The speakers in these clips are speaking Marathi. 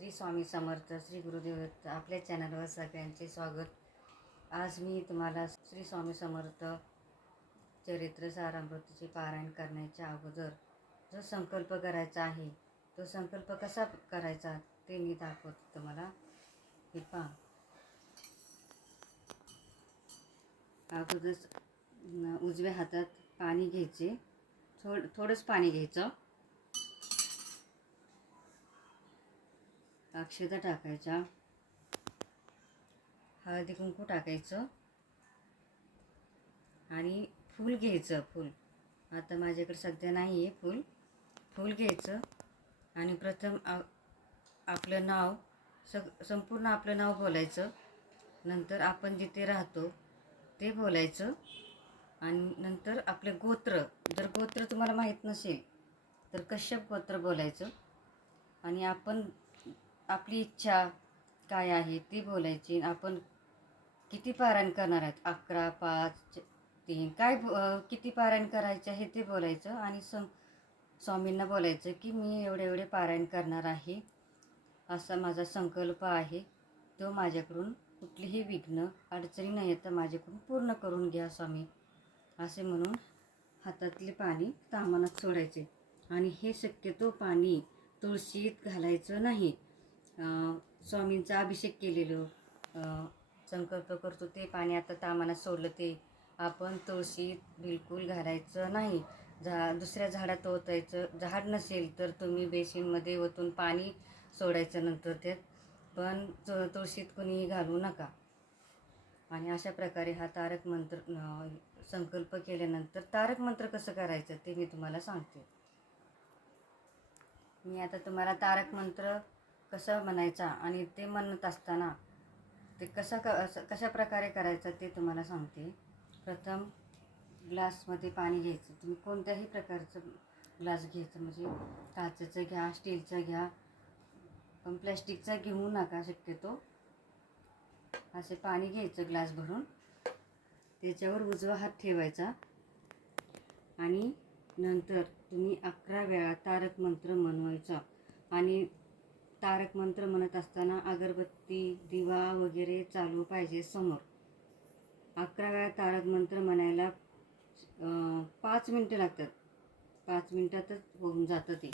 श्री स्वामी समर्थ, श्री गुरुदेव दत्त. आपल्या चॅनलवर सगळ्यांचे स्वागत. आज मी तुम्हाला श्री स्वामी समर्थ चरित्र सारामृतीचे पारायण करण्याच्या अगोदर जो संकल्प करायचा आहे तो संकल्प कसा करायचा ते मी दाखवते तुम्हाला. हे पहा, अगोदर उजव्या हातात पाणी घ्यायचे, थोडंच पाणी घ्यायचं, अक्षता टाकायच्या, हळदी कुंकू टाकायचं आणि फूल घ्यायचं. फूल आता माझ्याकडे सध्या नाही आहे. फूल घ्यायचं आणि प्रथम आपलं नाव संपूर्ण आपलं नाव बोलायचं. नंतर आपण जिथे राहतो ते बोलायचं आणि नंतर आपले गोत्र, जर गोत्र तुम्हाला माहीत नसेल तर कश्यप गोत्र बोलायचं आणि आपण आपली इच्छा काय आहे ती बोलायची. आपण किती पारायण करणार आहेत, 11, 5, 3 काय किती पारायण करायचे आहे ते बोलायचं आणि स्वामींना बोलायचं की मी एवढे पारायण करणार आहे, असा माझा संकल्प आहे. तो माझ्याकडून कुठलीही विघ्न अडचणी न येता माझ्याकडून पूर्ण करून घ्या स्वामी, असे म्हणून हातातले पाणी ताम्हाणात सोडायचे. आणि हे शक्यतो पाणी तुळशीत घालायचं नाही. स्वामींचा अभिषेक केलेलं संकल्प करतो ते पाणी आता ताम्हाणात सोडलं ते आपण तुळशीत बिलकुल घालायचं नाही. दुसऱ्या झाडात ओतायचं. झाड नसेल तर तुम्ही बेसिनमध्ये ओतून पाणी सोडायचं नंतर त्यात, पण तुळशीत कोणीही घालू नका. आणि अशा प्रकारे हा तारक मंत्र संकल्प केल्यानंतर तारक मंत्र कसं करायचं ते मी तुम्हाला सांगते. मी आता तुम्हाला तारक मंत्र कसा म्हणायचा आणि ते म्हणत असताना ते कशा प्रकारे करायचं ते तुम्हाला सांगते. प्रथम ग्लासमध्ये पाणी घ्यायचं. तुम्ही कोणत्याही प्रकारचं ग्लास घ्यायचं, म्हणजे काचेचं घ्या, स्टीलचं घ्या, पण प्लॅस्टिकचा घेऊ नका शक्यतो. असे पाणी घ्यायचं ग्लास भरून, त्याच्यावर उजवा हात ठेवायचा आणि नंतर तुम्ही 11 वेळा तारक मंत्र म्हणवायचा. आणि तारक मंत्र म्हणत असताना अगरबत्ती, दिवा वगैरे चालू पाहिजे समोर. 11 वेळा तारक मंत्र म्हणायला 5 मिनटं लागतात. 5 मिनटातच होऊन जातं ते.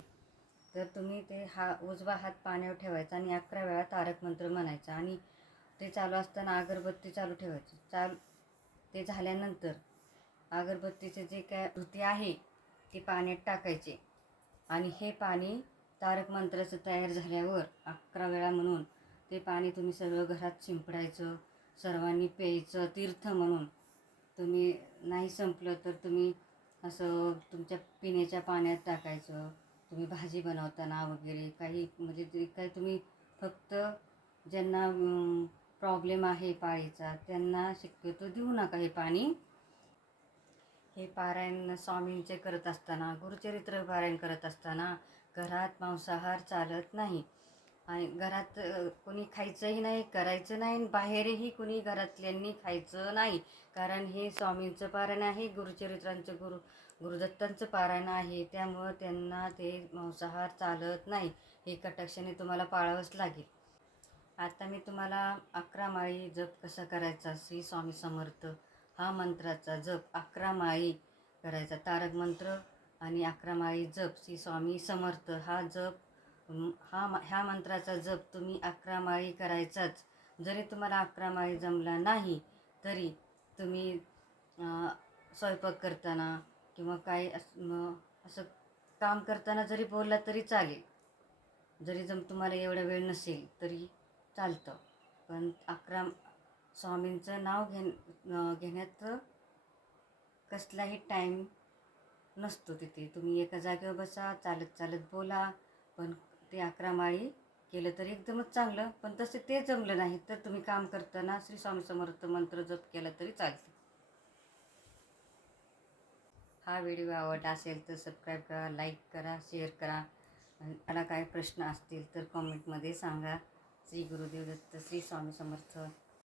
तर तुम्ही ते उजवा हात पाण्यावर ठेवायचा आणि 11 वेळा तारक मंत्र म्हणायचा आणि ते चालू असताना अगरबत्ती चालू ठेवायची. ते झाल्यानंतर अगरबत्तीचे जे काय धुते आहे ते पाण्यात टाकायचे आणि हे पाणी तारक मंत्राचं तयार झाल्यावर 11 वेळा म्हणून ते पाणी तुम्ही सगळं घरात शिंपडायचं, सर्वांनी प्यायचं तीर्थ म्हणून. तुम्ही नाही संपलं तर तुम्ही असं तुमच्या पिण्याच्या पाण्यात टाकायचं. तुम्ही भाजी बनवताना वगैरे काही, म्हणजे जे काही तुम्ही फक्त ज्यांना प्रॉब्लेम आहे पाळीचा त्यांना शक्यतो देऊ नका हे पाणी. हे पारायण स्वामींचे करत असताना, गुरुचरित्र पारायण करत असताना घरात मांसाहार चालत नाही आणि घरात कोणी खायचंही नाही, करायचं नाही. बाहेरही कोणी घरातल्यांनी खायचं नाही, कारण हे स्वामींचं पारायण आहे, गुरुचरित्रांचं गुरुदत्तांचं पारायण आहे. त्यामुळं त्यांना ते मांसाहार चालत नाही. हे कटाक्षाने तुम्हाला पाळावंच लागेल. आता मी तुम्हाला 11 माळी जप कसा करायचा, श्री स्वामी समर्थ हा मंत्राचा जप 11 माळी करायचा. तारक मंत्र आणि 11 माळी जप श्री स्वामी समर्थ हा जप, ह्या मंत्राचा जप तुम्ही 11 माळी करायचाच. जरी तुम्हाला 11 माळी जमला नाही तरी तुम्ही स्वयंपाक करताना किंवा काही असं काम करताना जरी बोलला तरी चालेल. जरी तुम्हाला एवढा वेळ नसेल तरी चालतं. पण 11 स्वामींचं नाव घेण्यात कसलाही टाईम नसतो. तिथे तुम्ही एका जागेवर बसा, चालत चालत बोला, पण ते 11 माळी केलं तरी एकदमच चांगलं. पण तसे ते जमलं नाही तर तुम्ही काम करताना श्री स्वामी समर्थ मंत्र जप केला तरी चालतं. हा व्हिडिओ आवडला असेल तर सबस्क्राईब करा, लाईक करा, शेअर करा. मला काय प्रश्न असतील तर कॉमेंटमध्ये सांगा. श्री गुरुदेव दत्त, श्री स्वामी समर्थ.